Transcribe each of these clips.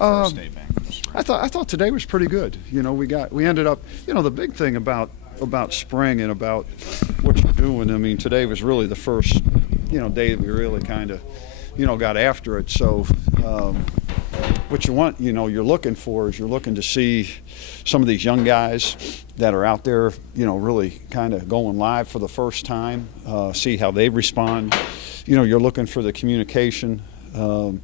the first day back from spring? I thought today was pretty good. We ended up. The big thing about spring and about what you're doing. I mean, today was really the first day that we really kind of got after it. So what you want, you're looking for is you're looking to see some of these young guys that are out there, really kind of going live for the first time, see how they respond. You're looking for the communication, on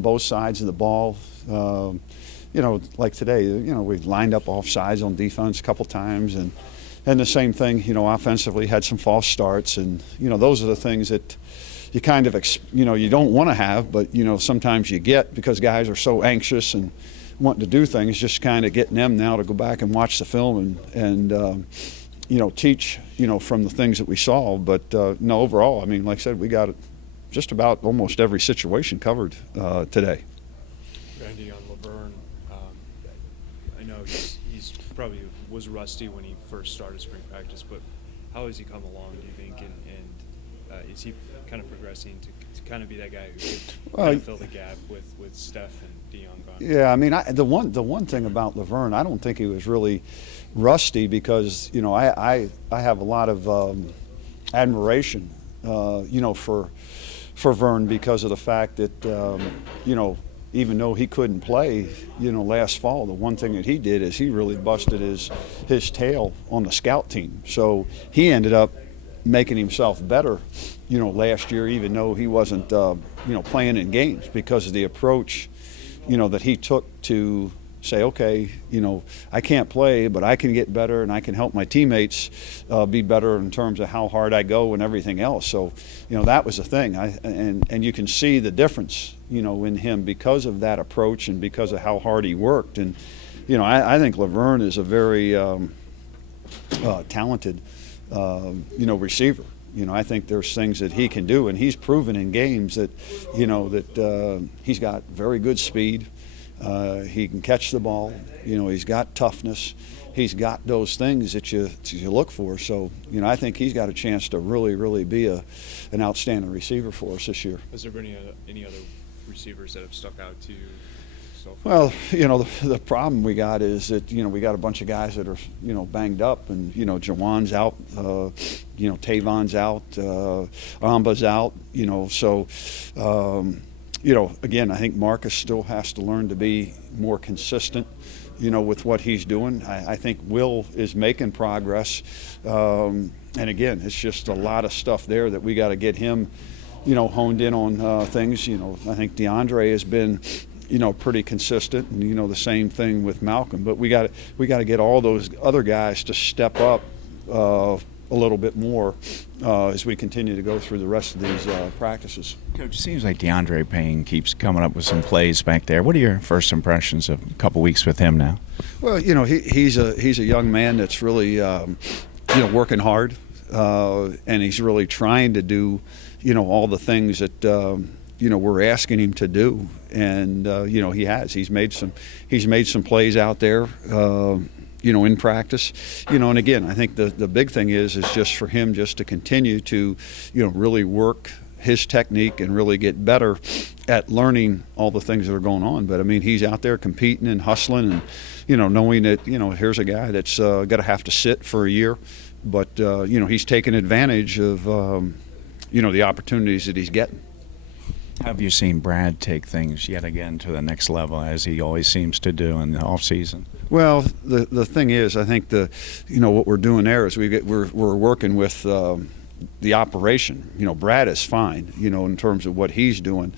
both sides of the ball. Like today, we lined up off sides on defense a couple times, and the same thing, offensively had some false starts, and those are the things that you kind of you don't want to have, but sometimes you get because guys are so anxious and wanting to do things. Just kind of getting them now to go back and watch the film and teach from the things that we saw. But no, overall, I mean, like I said, we got just about almost every situation covered today. Randy, on Laverne, I know he's probably was rusty when he first started spring practice, but how has he come along, do you think, and is he kind of progressing to kind of be that guy who could kind of fill the gap with Steph and Dion gone? Yeah, I mean, the one thing about Laverne, I don't think he was really rusty because I have a lot of admiration for Vern because of the fact that even though he couldn't play last fall, the one thing that he did is he really busted his tail on the scout team. So he ended up making himself better last year, even though he wasn't playing in games, because of the approach that he took to say, okay, I can't play, but I can get better and I can help my teammates be better in terms of how hard I go and everything else. So, that was the thing. And you can see the difference, in him because of that approach and because of how hard he worked. And, I think Laverne is a very talented, receiver. I think there's things that he can do, and he's proven in games that, that he's got very good speed. He can catch the ball. He's got toughness. He's got those things that you look for. So, I think he's got a chance to really, really be an outstanding receiver for us this year. Has there been any other receivers that have stuck out to you so far? Well, the problem we got is that, we got a bunch of guys that are, banged up, and, Jawan's out, Tavon's out, Amba's out, so, again, I think Marcus still has to learn to be more consistent, with what he's doing. I think Will is making progress. And again, it's just a lot of stuff there that we got to get him, honed in on things. I think DeAndre has been, pretty consistent, and, the same thing with Malcolm. But we got to get all those other guys to step up a little bit more as we continue to go through the rest of these practices. Coach, it seems like DeAndre Payne keeps coming up with some plays back there. What are your first impressions of a couple weeks with him now? Well, he's a young man that's really working hard, and he's really trying to do all the things that we're asking him to do, and he has. He's made some plays out there. In practice, and again, I think the big thing is just for him just to continue to, really work his technique and really get better at learning all the things that are going on. But I mean, he's out there competing and hustling and, knowing that, here's a guy that's going to have to sit for a year, but, he's taking advantage of, the opportunities that he's getting. Have you seen Brad take things yet again to the next level, as he always seems to do in the off season? Well, the thing is, I think what we're doing there is we're working with the operation. Brad is fine, in terms of what he's doing,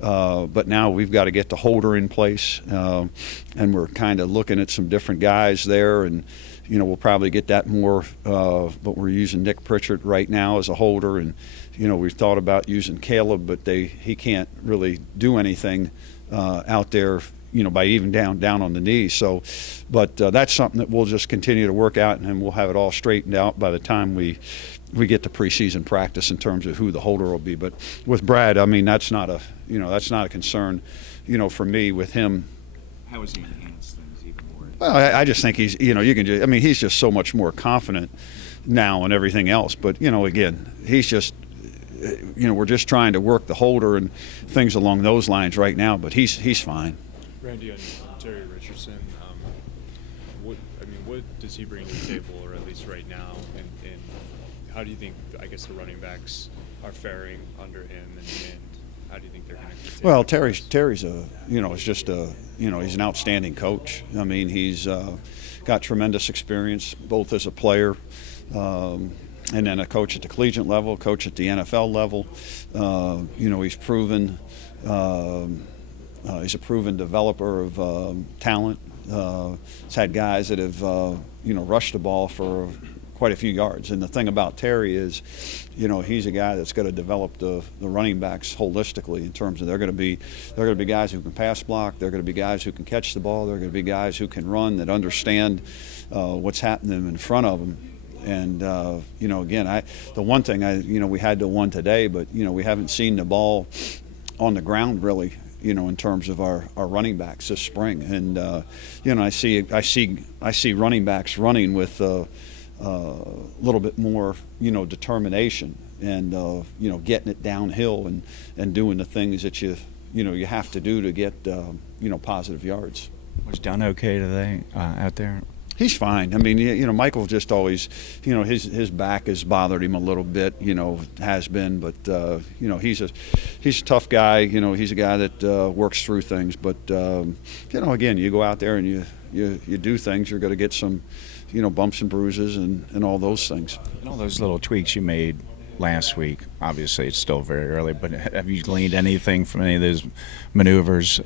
but now we've got to get the holder in place, and we're kind of looking at some different guys there, and we'll probably get that more. But we're using Nick Pritchard right now as a holder, and we've thought about using Caleb, but he can't really do anything out there. By even down on the knees. So, but that's something that we'll just continue to work out, and then we'll have it all straightened out by the time we get to preseason practice in terms of who the holder will be. But with Brad, I mean, that's not a concern, for me with him. How has he enhanced things even more? Well, I just think he's, he's just so much more confident now and everything else. But again, he's just. We're just trying to work the holder and things along those lines right now. But he's fine. Randy, on Terry Richardson, what does he bring to the table, or at least right now, and how do you think, I guess, the running backs are faring under him, and how do you think they're going to continue? Well, Terry's a, is just a, he's an outstanding coach. I mean, he's got tremendous experience both as a player and then a coach at the collegiate level, coach at the NFL level. He's proven he's a proven developer of talent. He's had guys that have rushed the ball for quite a few yards. And the thing about Terry is, he's a guy that's going to develop the running backs holistically in terms of they're going to be guys who can pass block, they're going to be guys who can catch the ball, they're going to be guys who can run, that understand what's happening in front of them. And again, the one thing we had to one today, but we haven't seen the ball on the ground really, in terms of our running backs this spring. And I see running backs running with a little bit more determination and getting it downhill and doing the things that you have to do to get positive yards. Was Dunn okay today out there? He's fine. I mean, Michael just always, his back has bothered him a little bit, has been, but he's a tough guy. He's a guy that works through things. But again, you go out there and you do things, you're going to get some, bumps and bruises and all those things. And all those little tweaks you made last week. Obviously, it's still very early, but have you gleaned anything from any of those maneuvers?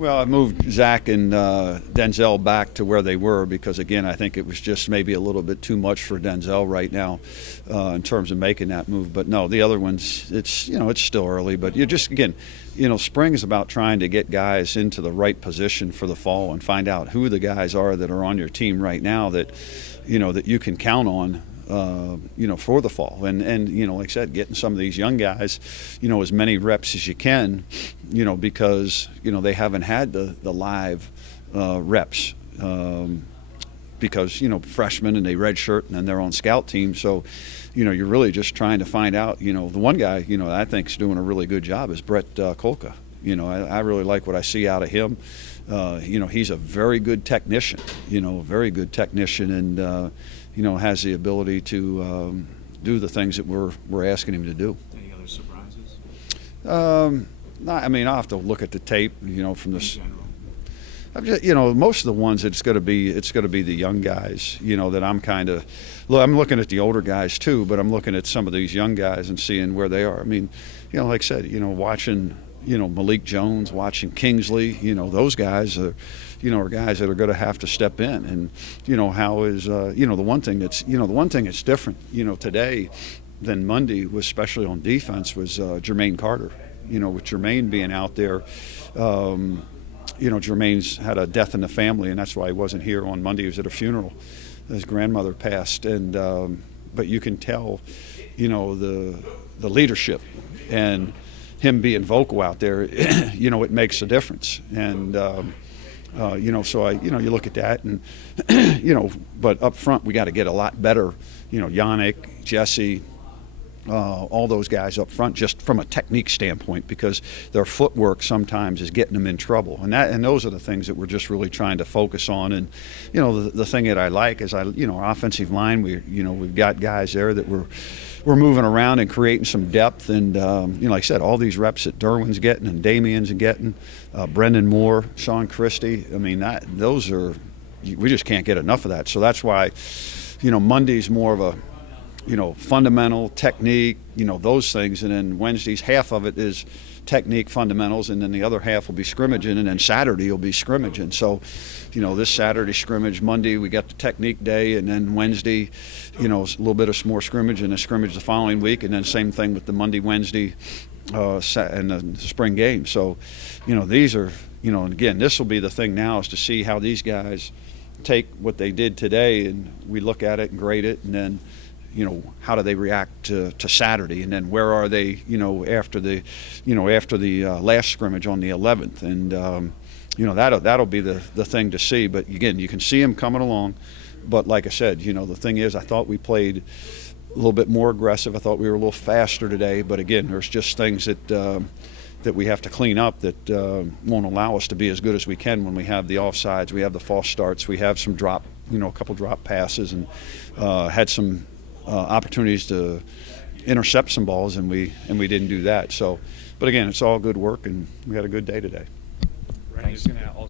Well, I moved Zach and Denzel back to where they were because, again, I think it was just maybe a little bit too much for Denzel right now in terms of making that move. But no, the other ones, it's still early. But you just, again, spring is about trying to get guys into the right position for the fall and find out who the guys are that are on your team right now that, that you can count on. For the fall. And like I said, getting some of these young guys, as many reps as you can, because, they haven't had the live reps because, freshmen and they redshirt and then they're on scout team. So, you're really just trying to find out, the one guy, I think is doing a really good job is Brett Kolka. I really like what I see out of him. He's a very good technician, and, has the ability to do the things that we're asking him to do. Any other surprises? I'll have to look at the tape, from this. Most of the ones it's going to be the young guys, that I'm looking at the older guys too, but I'm looking at some of these young guys and seeing where they are. I mean, like I said, watching, Malik Jones, watching Kingsley, those guys are guys that are going to have to step in. And, how is, the one thing that's different, today than Monday, was especially on defense, was Jermaine Carter. With Jermaine being out there, Jermaine's had a death in the family, and that's why he wasn't here on Monday. He was at a funeral. His grandmother passed, and but you can tell, the leadership and him being vocal out there, it makes a difference. And so you look at that, and but up front we got to get a lot better. Yannick, Jesse, all those guys up front, just from a technique standpoint, because their footwork sometimes is getting them in trouble, and those are the things that we're just really trying to focus on. And the thing that I like is our offensive line. We've got guys there that we're moving around and creating some depth. And like I said, all these reps that Derwin's getting and Damien's getting, Brendan Moore, Sean Christie. I mean, those are, we just can't get enough of that. So that's why, Monday's more of a fundamental technique, those things, and then Wednesday's half of it is technique fundamentals, and then the other half will be scrimmaging, and then Saturday will be scrimmaging. So, this Saturday scrimmage, Monday we got the technique day, and then Wednesday, a little bit of more scrimmage, and a scrimmage the following week, and then same thing with the Monday, Wednesday, and the spring game. So, these are, and again, this will be the thing now, is to see how these guys take what they did today, and we look at it and grade it, and then how do they react to Saturday, and then where are they, after the last scrimmage on the 11th, and that'll be the thing to see. But again, you can see them coming along. But like I said, the thing is, I thought we played a little bit more aggressive. I thought we were a little faster today. But again, there's just things that that we have to clean up that won't allow us to be as good as we can when we have the offsides, we have the false starts, we have some drop, a couple drop passes, and had some opportunities to intercept some balls, and we didn't do that. So, but again, it's all good work, and we had a good day today. Randy's going to